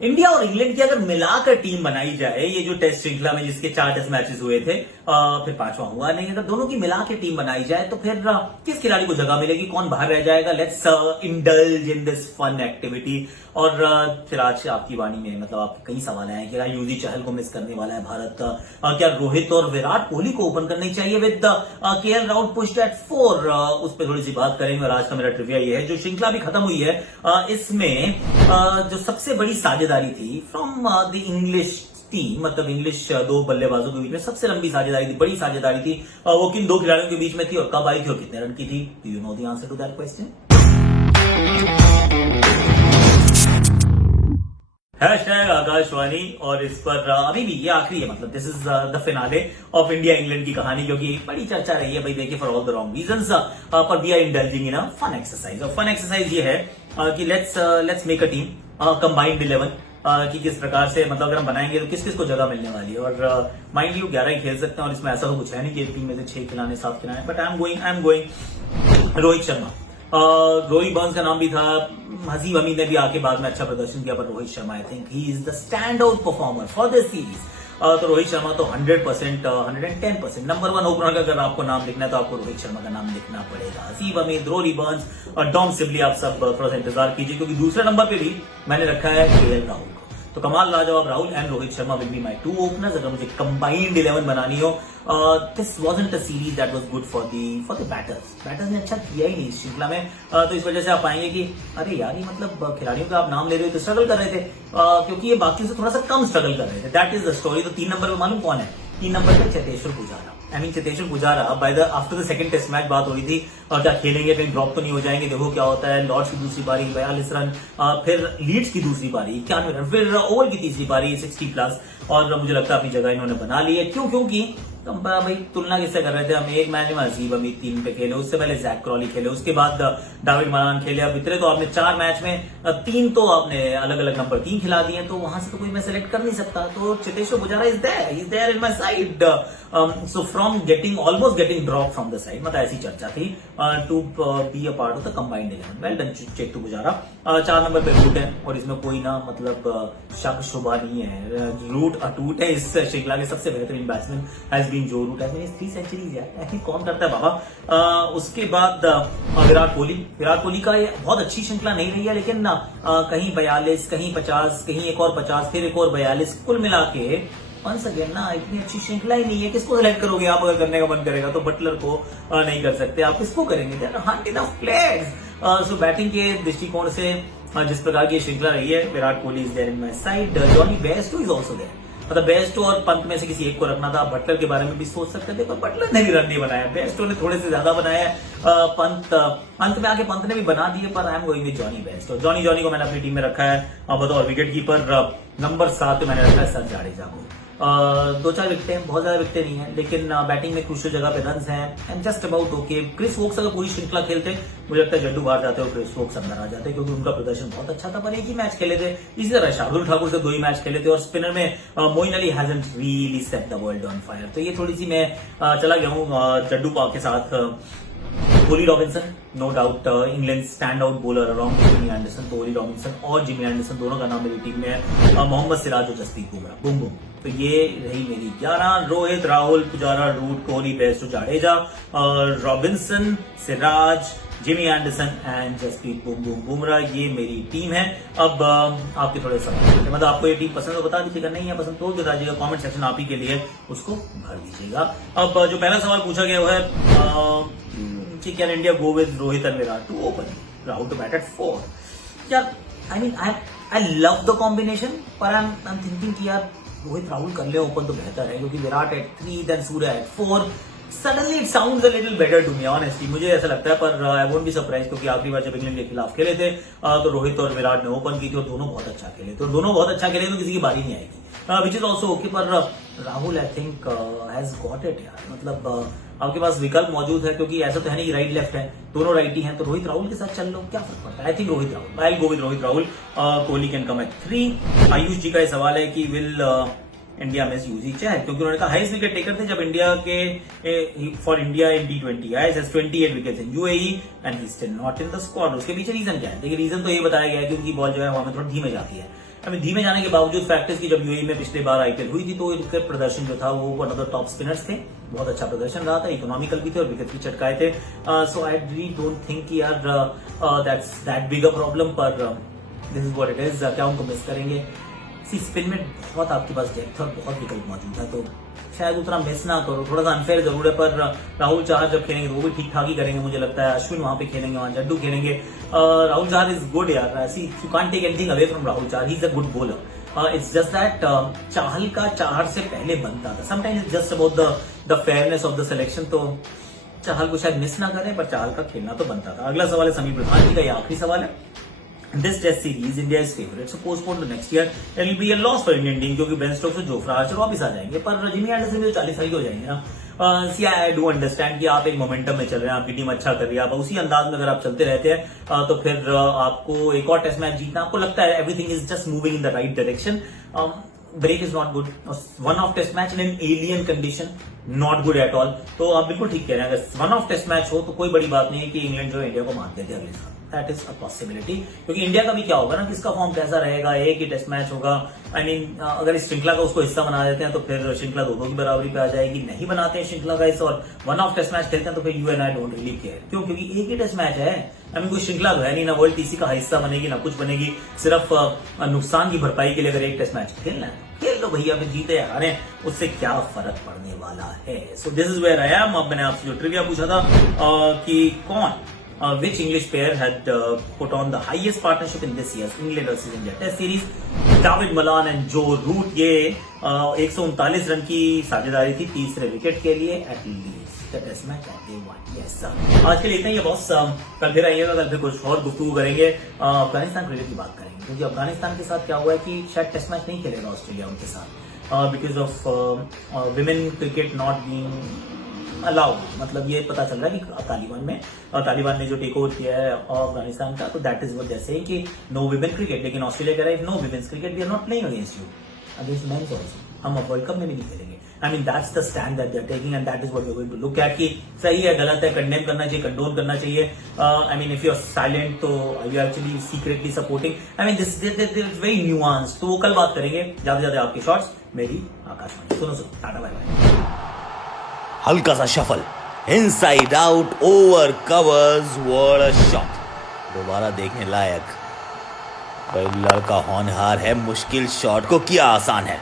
India और England की अगर मिलाकर टीम बनाई जाए, ये जो टेस्ट श्रृंखला में जिसके 4 टेस्ट मैचेस हुए थे, फिर पांचवा हुआ नहीं, अगर दोनों की मिलाकर टीम बनाई जाए तो फिर किस खिलाड़ी को जगह मिलेगी, कौन बाहर रह जाएगा। Let's indulge in this fun activity. और फिर आज आपकी वाणी में मतलब आपके कई सवाल आए कि क्या युजवेंद्र चहल को मिस करने वाला है भारत, क्या रोहित और विराट कोहली को ओपन करनी चाहिए with KL Rahul pushed at 4, उस पर थोड़ी सी बात करेंगे। और आज का मेरा ट्रिविया ये है, जो श्रृंखला भी खत्म हुई है इसमें जो सबसे बड़ी साझेदारी थी फ्रॉम द इंग्लिश टीम, मतलब इंग्लिश दो बल्लेबाजों के बीच में सबसे लंबी साझेदारी थी, बड़ी साझेदारी थी, वो किन दो खिलाड़ियों के बीच में थी और कब आई थी और कितने रन की थी। Do you know the answer to that question? Hashtag Akashvani. और इस पर अभी भी ये आखिरी है, मतलब this is the finale of India England की कहानी, क्योंकि बड़ी चर्चा रही है भाई, देखिए for all the wrong reasons, पर we are indulging in a fun exercise. और फन एक्सरसाइज ये है कि let's make a team combined 11, कि किस प्रकार से, मतलब अगर हम बनाएंगे तो किस किस को जगह मिलने वाली है। और माइंड यू 11 ही खेल सकते हैं, और इसमें ऐसा तो कुछ है नहीं कि एक टीम में से 6 खिलाने 7 खिलाने, but I am going Rohit Sharma. रोही बर्न्स का नाम भी था, हसीब हमीद ने भी आके बाद में अच्छा प्रदर्शन किया, पर Rohit Sharma I think he is the stand out performer for this series. तो रोहित शर्मा तो 100%, 110% नंबर 1 ओपनर का अगर आपको नाम लिखना है तो आपको रोहित शर्मा का नाम लिखना पड़ेगा। हसीब हमीद, रोही बर्न्स और डॉम सिबली, आप सब थोड़ा सा इंतजार कीजिए, क्योंकि दूसरे नंबर पे भी मैंने रखा है केएल राहुल को। तो कमाल लाजवाब Rahul and Rohit Sharma will be my 2 openers अगर मुझे कंबाइंड 11 बनानी हो। This wasn't a series that was good for the batters ने अच्छा किया ही नहीं इस श्रृंखला में, तो इस वजह से आप पाएंगे कि अरे यार ये मतलब खिलाड़ियों का आप नाम ले रहे हो तो स्ट्रगल कर रहे थे, क्योंकि ये बाकी से थोड़ा सा कम स्ट्रगल कर रहे थे। That is the story. तो 3 नंबर पे मालूम कौन है? 3 नंबर पे Cheteshwar Pujara. Cheteshwar Pujara after the second test match बात हो रही थी, क्या खेलेंगे, कहीं ड्रॉप तो नहीं हो जाएंगे, देखो क्या होता है। लॉर्ड्स की दूसरी पारी 42 रन, फिर लीड्स की दूसरी पारी 91 रन, फिर ओवल की तीसरी पारी 60+, और मुझे लगता है अपनी जगह इन्होंने बना ली है। क्योंकि भाई तुलना किससे कर रहे थे हम? एक मैच में हसीब हमीद 3 पे खेले, उससे पहले जैक क्रॉली खेले, उसके बाद डेविड मलान खेले, अब इतने तो आपने 4 मैच में 3 तो आपने अलग अलग नंबर 3 खिला दिए, तो वहां से तो कोई मैं सेलेक्ट कर नहीं सकता। तो Cheteshwar Pujara is there in my side, so from almost getting drop from the side, मतलब ऐसी चर्चा थी, to be a part of the combined 11। Well done Chetu Pujara. 4 number पे रूट है, और इसमें कोई ना मतलब शक शुबा नहीं है, रूट अटूट है। इस श्रृंखला के सबसे बेहतरीन बैट्समैन हैज बीन जो रूट है, 3 सेंचुरीज है, कौन करता है बाबा। उसके बाद विराट कोहली का ये बहुत अच्छी श्रृंखला नहीं रही है, लेकिन कहीं 42, कहीं 50, कहीं एक और 50, फिर एक और 42, कुल मिला के वंस अगेन ना इतनी अच्छी श्रृंखला ही नहीं है। किसको सिलेक्ट करोगे आप? अगर करने का मन करेगा तो बटलर को नहीं कर सकते आप, किसको करेंगे? Enough players. सो बैटिंग के दृष्टिकोण से जिस प्रकार की श्रृंखला रही है, Virat Kohli is there in my side, Jonny Bairstow is also there. मतलब बेयरस्टो और पंत में से किसी एक को रखना था। बटलर के बारे में भी सोच सकते थे, पर बटलर ने भी रन नहीं बनाया, बेयरस्टो ने थोड़े से ज्यादा बनाया है। पंत अंत में आके पंत ने भी बना दिए, पर I am going with Jonny Bairstow. Johnny को मैंने अपनी टीम में रखा है बतौर विकेट कीपर। नंबर 7 पे मैंने रखा है सर जाडेजा को। 2-4 विकेटें, बहुत ज्यादा विकेटें नहीं है, लेकिन बैटिंग में क्रूशियल जगह पे रन हैं and just about okay. Chris Woakes अगर पूरी श्रृंखला खेलते, मुझे लगता है जड्डू बाहर जाते और क्रिस वोक्स अंदर आ जाते, क्योंकि उनका प्रदर्शन बहुत अच्छा था, पर एक ही मैच खेले थे। इसी तरह शार्दुल ठाकुर से 2 ही मैच खेले थे, और स्पिनर में Moeen Ali hasn't really set the world on fire. तो ये थोड़ी सी मैं चला गया हूँ जड्डू पा के साथ। Ollie Robinson, no doubt England stand out bowler along with Jimmy Anderson. तो ओली रॉबिन्सन और जिमी एंडरसन दोनों का नाम मेरी टीम में है। मोहम्मद सिराज और जसप्रीत बुमराह, बूम बूम। तो ये रही मेरी 11। Rohit, Rahul, Pujara, Root, Kohli, Bairstow, Jadeja, Robinson, Siraj, Jimmy Anderson and Jasprit boom boom Bumrah, ये मेरी टीम है। अब आपके थोड़े सवाल, मतलब आपको ये टीम पसंद है तो बता दीजिएगा, नहीं है पसंद तो बताइएगा, कमेंट सेक्शन आप ही के लिए उसको भर दीजिएगा। अब जो पहला सवाल पूछा गया वो है कि can India go with Rohit and Virat to open, Rahul to bat at 4? यार आई लव द कॉम्बिनेशन, पर आई एम थिंकिंग कि यार रोहित राहुल कर ले ओपन तो बेहतर है, क्योंकि Virat at 3 then Surya at 4, suddenly it sounds a little better to me honestly, मुझे ऐसा लगता है। पर आई वोंट बी सरप्राइज, क्योंकि आखिरी बार जब इंग्लैंड के खिलाफ खेले थे तो रोहित और विराट ने ओपन की थी, और दोनों बहुत अच्छा खेले, तो दोनों बहुत अच्छा खेले तो किसी की बारी नहीं आएगी, विच इज ऑल्सो ओके। पर Rahul I think has got it यार, मतलब आपके पास विकल्प मौजूद है, क्योंकि ऐसा तो है नहीं कि राइट लेफ्ट है, दोनों राइटी हैं, तो रोहित राहुल के साथ चल लो, क्या फर्क पड़ता है? I think Rohit Rahul, I go with Rohit Rahul. Kohli can come at 3। Ayush ji का सवाल है कि विल इंडिया में यूजी चहल, क्योंकि उन्होंने कहा हाईएस्ट विकेट टेकर थे जब इंडिया के for India in T20 has 28 wickets in UAE and he still not in the squad. उसके पीछे रीजन क्या है? देखिए रीजन तो ये बताया गया है कि उनकी बॉल जो है हवा में थोड़ा धीमे जाती है, आई मीन धीमे जाने के बावजूद फैक्टर्स की जब यूएई में पिछले बार आईपीएल हुई थी तो इनके प्रदर्शन जो था वो one of the top spinners थे, बहुत अच्छा प्रदर्शन रहा था, इकोनॉमिकल भी थे और विकेट भी चटकाए थे। So I really don't think यार that's that big a problem, पर this is what it is. क्या उनको मिस करेंगे? सी स्पिन में बहुत आपके पास डेप्थ और बहुत विकल्प मौजूद है, तो शायद उतना मिस ना करो। थोड़ा सा अनफेयर जरूर है, पर राहुल चाहर जब खेलेंगे तो वो भी ठीक ठाक ही करेंगे मुझे लगता है। अश्विन वहां पे खेलेंगे, वहां जड्डू खेलेंगे। राहुल चाहर इज गुड यार, ऐसी you can't take anything away from Rahul Chahar, he is a good bowler. It's just that Chahal का चाहर से पहले बनता था। Sometimes it's just about the fairness of the selection, तो चाहल को शायद मिस ना करें, पर चाहल का खेलना तो बनता था। अगला सवाल है समीर प्रधान जी का, ये आखिरी सवाल है। This test series, India is favorite, so postponed to next year. It will be a loss for Indian team क्योंकि बेन स्टोक्स और जोफ्रा आर्चर वापस आ जाएंगे, पर जिमी एंडरसन भी 40 साल के हो जाएंगे ना। सी आई डू अंडरस्टैंड कि आप एक मोमेंटम में चल रहे हैं, आपकी टीम अच्छा कर रही है, आप उसी अंदाज में अगर आप चलते रहते हैं तो फिर आपको एक और टेस्ट मैच जीतना, आपको लगता है everything is just moving in the right direction. Break is not good, one of test match in an alien condition, not good at all. तो आप बिल्कुल ठीक कह रहे हैं, अगर वन ऑफ टेस्ट मैच हो तो कोई बड़ी बात नहीं है कि इंग्लैंड जो इंडिया को मार देते अगले साल, दैट इज अ पॉसिबिलिटी। क्योंकि इंडिया का भी क्या होगा ना, किसका फॉर्म कैसा रहेगा, एक ही टेस्ट मैच होगा। आई मीन अगर इस श्रृंखला का उसको हिस्सा बना देते हैं तो फिर श्रृंखला 2-2 की बराबरी पे आ जाएगी। नहीं बनाते हैं श्रृंखला का हिस्सा और वन ऑफ टेस्ट मैच खेलते हैं तो फिर you and I don't really care. क्यों? क्योंकि एक ही टेस्ट मैच है। आई मीन कोई श्रृंखला तो है नहीं, ना वर्ल्ड टीसी का हिस्सा बनेगी ना कुछ बनेगी, सिर्फ नुकसान की भरपाई के लिए अगर एक टेस्ट मैच खेलना है खेल लो भैया, फिर जीते हारे उससे क्या फर्क पड़ने वाला है। So this is where I am. अब मैंने आपसे जो ट्रिविया पूछा था कि कौन which English player had put on the highest partnership in this year's England versus India Test Series? David Malan and Joe Root, ये 139 रन की साझेदारी थी तीसरे विकेट के लिए at least test match they won. Yes, आज के लिए इतना ही है बॉस। कल फिर आइएगा, कल फिर कुछ और गुफ्तगू करेंगे, अफगानिस्तान क्रिकेट की बात करेंगे, क्योंकि अफगानिस्तान के साथ क्या हुआ है कि शायद टेस्ट मैच नहीं खेलेगा ऑस्ट्रेलिया उनके साथ because of women cricket not being allowed. मतलब ये पता चल रहा है कि तालिबान ने जो टेक ओवर किया है अफगानिस्तान का, तो that is what they are saying कि नो विमेन क्रिकेट। लेकिन ऑस्ट्रेलिया कह रहा है no women's cricket, we are not playing against you, against men's also. हम अब वर्ल्ड कप में भी नहीं खेलेंगे। I mean that's the stand that they are taking and that is what we are going to look at कि सही है गलत है, कंडेम करना चाहिए, कंडोन करना चाहिए। I mean if you are silent तो you are actually secretly supporting. I mean this is very nuance. तो कल बात करेंगे ज्यादा से ज्यादा आपके शॉट्स मेरी आकाशवाणी। सुनो टाटा बाय बाय। हल्का सा shuffle, inside out, over covers, what a shot, दोबारा देखने लायक। भाई लड़का होनहार है, मुश्किल शॉट को किया आसान है।